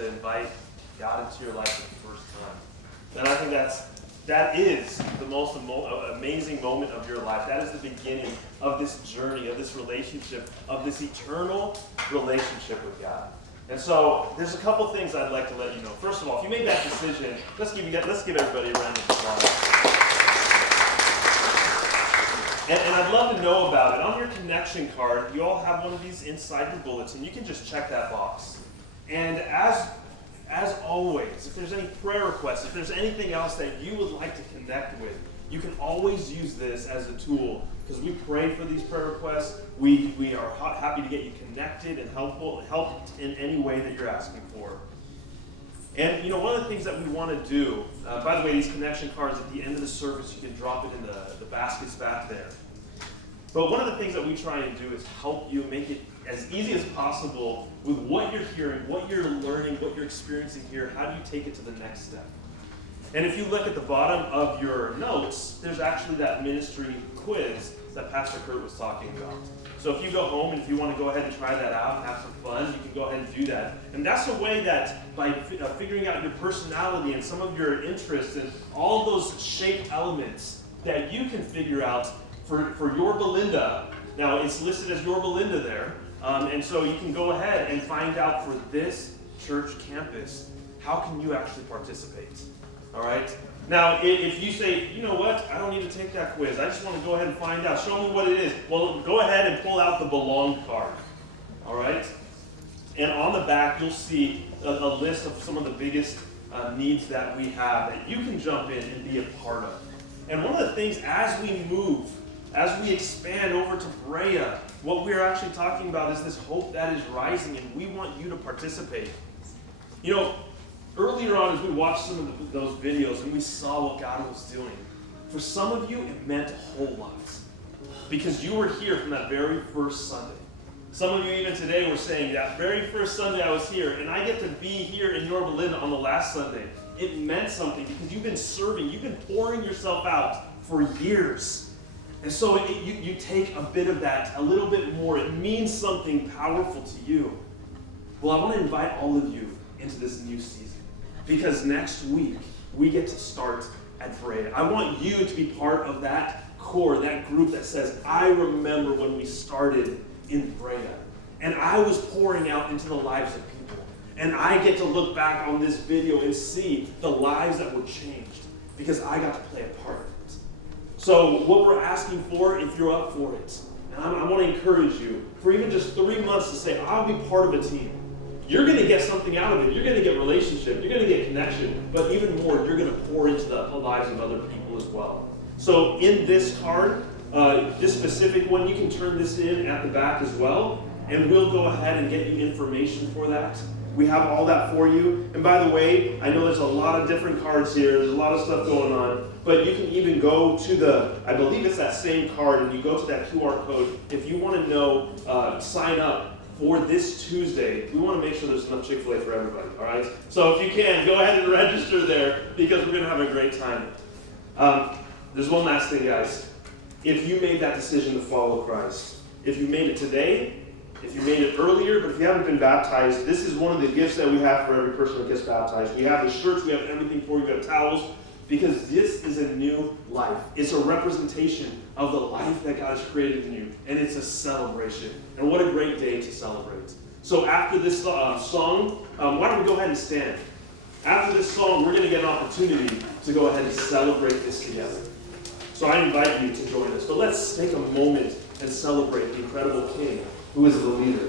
to invite God into your life for the first time. And I think that is the most amazing moment of your life. That is the beginning of this journey, of this relationship, of this eternal relationship with God. And so there's a couple things I'd like to let you know. First of all, if you made that decision, let's give everybody a round of applause. And I'd love to know about it. On your connection card, you all have one of these inside your bulletin. You can just check that box. And as always, if there's any prayer requests, if there's anything else that you would like to connect with, you can always use this as a tool, because we pray for these prayer requests. We are happy to get you connected and helped in any way that you're asking for. And one of the things that we want to do, by the way, these connection cards at the end of the service, you can drop it in the baskets back there. But one of the things that we try and do is help you make it as easy as possible with what you're hearing, what you're learning, what you're experiencing here. How do you take it to the next step? And if you look at the bottom of your notes, there's actually that ministry quiz that Pastor Kurt was talking about. So if you go home and if you want to go ahead and try that out and have some fun, you can go ahead and do that. And that's a way that by figuring out your personality and some of your interests and all those shaped elements that you can figure out for your Belinda. Now it's listed as your Belinda there. And so you can go ahead and find out for this church campus, how can you actually participate? All right? Now, if you say, you know what, I don't need to take that quiz. I just want to go ahead and find out. Show me what it is. Well, go ahead and pull out the belong card. All right? And on the back, you'll see a list of some of the biggest needs that we have that you can jump in and be a part of. And one of the things as we move, as we expand over to Brea, what we're actually talking about is this hope that is rising, and we want you to participate. Earlier on, as we watched some of those videos and we saw what God was doing, for some of you, it meant a whole lot. Because you were here from that very first Sunday. Some of you even today were saying, that very first Sunday I was here, and I get to be here in Yorba Linda on the last Sunday. It meant something because you've been serving, you've been pouring yourself out for years. And so you take a bit of that, a little bit more. It means something powerful to you. Well, I want to invite all of you into this new season. Because next week, we get to start at Brea. I want you to be part of that core, that group that says, I remember when we started in Brea. And I was pouring out into the lives of people. And I get to look back on this video and see the lives that were changed. Because I got to play a part of it. So what we're asking for, if you're up for it, and I want to encourage you, for even just 3 months to say, I'll be part of a team. You're going to get something out of it. You're going to get relationship. You're going to get connection. But even more, you're going to pour into the lives of other people as well. So in this card, this specific one, you can turn this in at the back as well. And we'll go ahead and get you information for that. We have all that for you. And by the way, I know there's a lot of different cards here. There's a lot of stuff going on. But you can even go to I believe it's that same card, and you go to that QR code. If you want to know, sign up for this Tuesday. We want to make sure there's enough Chick-fil-A for everybody, all right? So if you can, go ahead and register there because we're going to have a great time. There's one last thing, guys. If you made that decision to follow Christ, if you made it today, if you made it earlier, but if you haven't been baptized, this is one of the gifts that we have for every person that gets baptized. We have the shirts, we have everything for you, we have towels, because this is a new life. It's a representation of the life that God has created in you, and it's a celebration. And what a great day to celebrate. So after this song, why don't we go ahead and stand? After this song, we're going to get an opportunity to go ahead and celebrate this together. So I invite you to join us. But let's take a moment and celebrate the incredible King who is the leader